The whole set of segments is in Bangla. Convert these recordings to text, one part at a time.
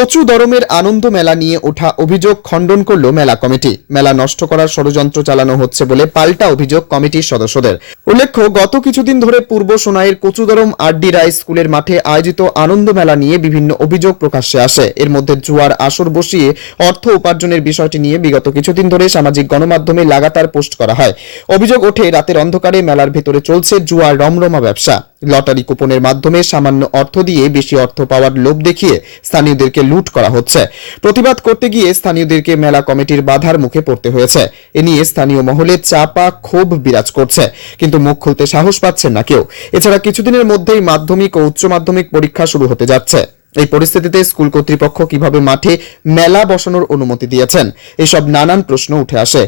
কচু দরমের আনন্দ মেলা নিয়ে ওঠা অভিযোগ খণ্ডন করল মেলা কমিটি। মেলা নষ্ট করার ষড়যন্ত্র চালানো হচ্ছে বলে পাল্টা অভিযোগ কমিটির সদস্যদের। উল্লেখ্য, গত কিছুদিন ধরে পূর্ব সোনাইয়ের কচুদরম আর.ডি. রায় স্কুলের মাঠে আয়োজিত আনন্দ মেলা নিয়ে বিভিন্ন অভিযোগ প্রকাশ্যে আসে। এর মধ্যে জুয়ার আসর বসিয়ে অর্থ উপার্জনের বিষয়টি নিয়ে বিগত কিছুদিন ধরে সামাজিক গণমাধ্যমে লাগাতার পোস্ট করা হয়। অভিযোগ ওঠে, রাতের অন্ধকারে মেলার ভেতরে চলছে জুয়ার রমরমা ব্যবসা। লটারি কুপনের মাধ্যমে সামান্য অর্থ দিয়ে বেশি অর্থ পাওয়ার লোভ দেখিয়ে স্থানীয়দেরকে লুট করা হচ্ছে। প্রতিবাদ করতে গিয়ে স্থানীয়দেরকে মেলা কমিটির বাধার মুখে পড়তে হয়েছে। এ নিয়ে স্থানীয় মহলে চাপা ক্ষোভ বিরাজ করছে, কিন্তু মুখ খুলতে সাহস পাচ্ছেন না কেউ। এছাড়া কিছুদিনের মধ্যেই মাধ্যমিক ও উচ্চ মাধ্যমিক পরীক্ষা শুরু হতে যাচ্ছে। এই পরিস্থিতিতে স্কুল কর্তৃপক্ষ কিভাবে মাঠে মেলা বসানোর অনুমতি দিয়েছেন, এসব নানান প্রশ্ন উঠে আসে।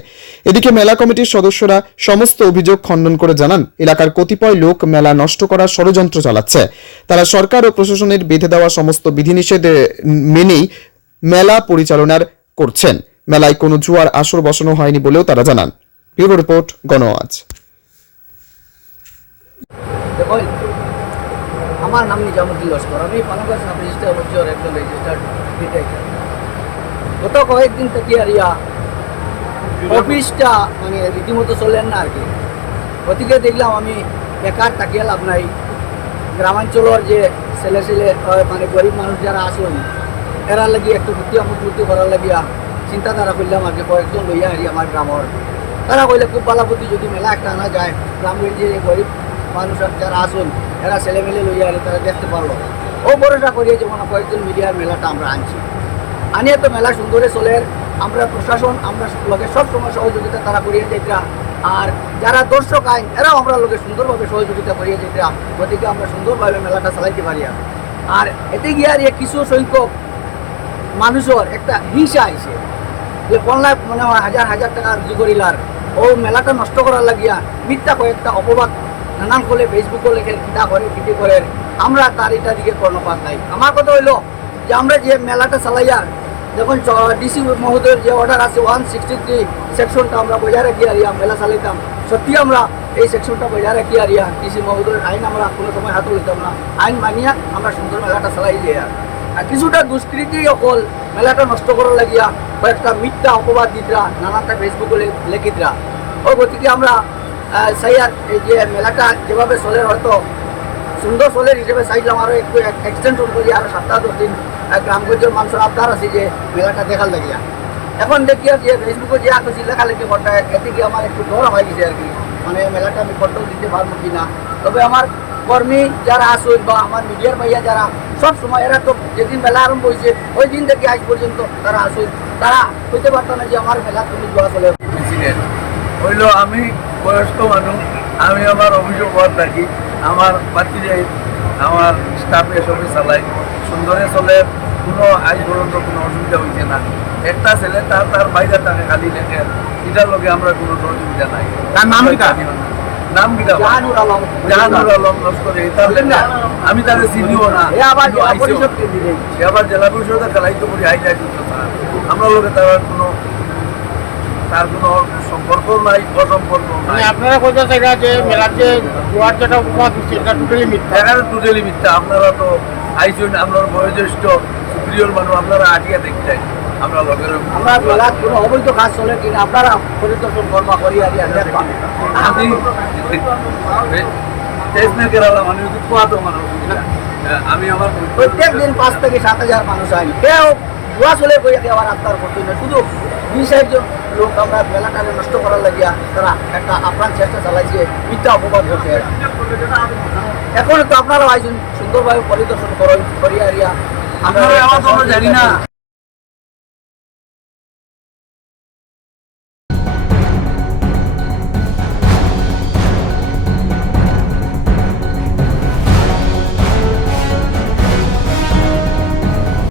এদিকে মেলা কমিটির সদস্যরা সমস্ত অভিযোগ খণ্ডন করে জানান, এলাকার কতিপয় লোক মেলা নষ্ট করার ষড়যন্ত্র চালাচ্ছে। তারা সরকার ও প্রশাসনের বেঁধে দেওয়া সমস্ত বিধিনিষেধ মেনেই মেলা পরিচালনার করছেন। মেলায় কোনো জুয়ার আসর বসানো হয়নি বলেও তারা জানান। ব্যুরো রিপোর্ট, গণআওয়াজ। আমার নাম নিজামুদ্দিন লস্কর। আমি পানাগড় সাব রেজিস্টার অফিসার, একজন রেজিস্টার্ড ডিটেক্টর। গত কয়েকদিন থেকে আর অফিসটা মানে রীতিমতো চলেন না আর কি। গতিকে দেখলাম আমি বেকার তাকিয়ে লাভ নাই। গ্রামাঞ্চলের যে ছেলে মানে গরিব মানুষ যারা আসুন, এরা লাগি একটু বুদ্ধি আমূর্তি করার লাগিয়া চিন্তাধারা করলাম আর কি। কয়েকজন লইয়া হারি আমার গ্রামের, তারা কইলে খুব ভালো বুদ্ধি, যদি মেলা একটা আনা যায়, গ্রামের যে গরিব মানুষ যারা আসুন এরা ছেলেমেলে লইয়া আরে তারা দেখতে পারলো। ও ভরসা করিয়ে যেমন কয়েকজন মিডিয়ার মেলাটা আমরা আনছি, আনিয়ে তো মেলা সুন্দরে চলে। আমরা প্রশাসন আমরা লোকে সব সময় সহযোগিতা তারা করিয়ে যেটা, আর যারা দর্শক আইন এরাও আমরা লোকে সুন্দরভাবে সহযোগিতা করিয়ে যেটা। গতিকে আমরা সুন্দরভাবে মেলাটা চালাইতে পারি। আর এতে গিয়ে আর কিছু সংখ্যক মানুষের একটা হিংসা আইছে যে বললাম মনে হয় হাজার হাজার টাকার জুগরিলার ও মেলাটা নষ্ট করার লাগিয়া মিথ্যা কয়েকটা অপবাদ নানান ফলে ফেসবুকও লেখে, কিতা করে কিটি করে। আমরা তার এটা দিকে কর্ণপাত নাই। আমার কথা হইলো যে আমরা যে মেলাটা চালাইয়া যখন ডিসি মহোদয়ের যে অর্ডার আছে 163 সেকশনটা আমরা বজায় রাখি আরিয়া মেলা চালাইতাম। সত্যি আমরা এই সেকশনটা বজায় রাখি আরিয়া ডিসি মহোদয়ের আইন আমরা কোনো সময় হাতে লইতাম না। আইন মানিয়া আমরা সুন্দর মেলাটা চালাই যাই। আর কিছুটা দুষ্কৃতি অকল মেলাটা নষ্ট করার লাগিয়া কয়েকটা মিথ্যা অপবাদ দিতরা, নানানটা ফেসবুকে লেখিতরা। ও গতিকে আমরা চাই আর এই যে মেলাটা যেভাবে চলে হয়তো সুন্দর চলের হিসেবে চাইলাম আরও একটু এক্সটেনশন করি, আরও 7-10 দিন গ্রামগঞ্জের মানুষের আবদার আছে যে মেলাটা দেখার লাগিয়া। এখন দেখি আর যে ফেসবুকে যে আঁকছি লেখালেখি করতে, এতে কি আমার একটু ডর হয়ে গেছে আর কি, মানে মেলাটা আমি কন্ট্রোল দিতে পারবো কি না। তবে আমার কর্মী যারা আসুন বা আমার মিডিয়ার ভাইয়া যারা সব সময়, এরা তো যেদিন মেলা আরম্ভ হয়েছে ওই দিন থেকে আজ পর্যন্ত তারা আসুন, তারা হইতে পারতো না যে আমার মেলা তুমি জোয়া চলে। হইল আমি বয়স্ক মানুষ, আমি আমার অভিযোগ হওয়ার থাকি, আমার বাচ্চারা আমার স্টাফে সবই চালাই সুন্দরে চলে, কোনো আজ পর্যন্ত কোনো অসুবিধা হয়েছে না। একটা ছেলে তার বাইরে তাকে খালি লেখে, এটার লগে আমরা কোনো সহযোগিতা নাই। তার নাম কিটা জাহানুর আলম লস্করে, আমি তাকে চিনিও না। আবার জেলা পরিষদে খেলাইতে করি আইডিয়া কিন্তু আমরা লোকে তার কোনো সম্পর্ক নাই, অসম্পর্ক নাই। আপনারা কোথাও জায়গা যে মেলার যে জোয়ার যেটা উপবাদ হচ্ছে এটা টোটালি মিথ্যা। এখানে টোটালি মিথ্যা। আপনারা তো আইসুন, আপনার বয়োজ্যেষ্ট সুপ্রিয়র মানুষ, আপনারা আটিয়া দেখতে চাই আমরা লোকের আমরা মেলার কোনো অবৈধ কাজ চলে কিনা আপনারা পরিদর্শন কর্মা করি আর আমি টেস্টনে কেরালা মানুষ কুয়াতো মানুষ। আমি আমার প্রত্যেক দিন 5 থেকে 7,000 মানুষ আই, কেউ জুয়া চলে কই আবার আপনার করতে না। শুধু 2-4 জন লোক আমরা মেলাটা নষ্ট করার লাগিয়া তারা একটা আপ্রাণ চেষ্টা চালাইছে, মিথ্যা অপবাদ করছে। এখন তো আপনারাও আইসুন সুন্দরভাবে পরিদর্শন করিয়া আমরা জানি না।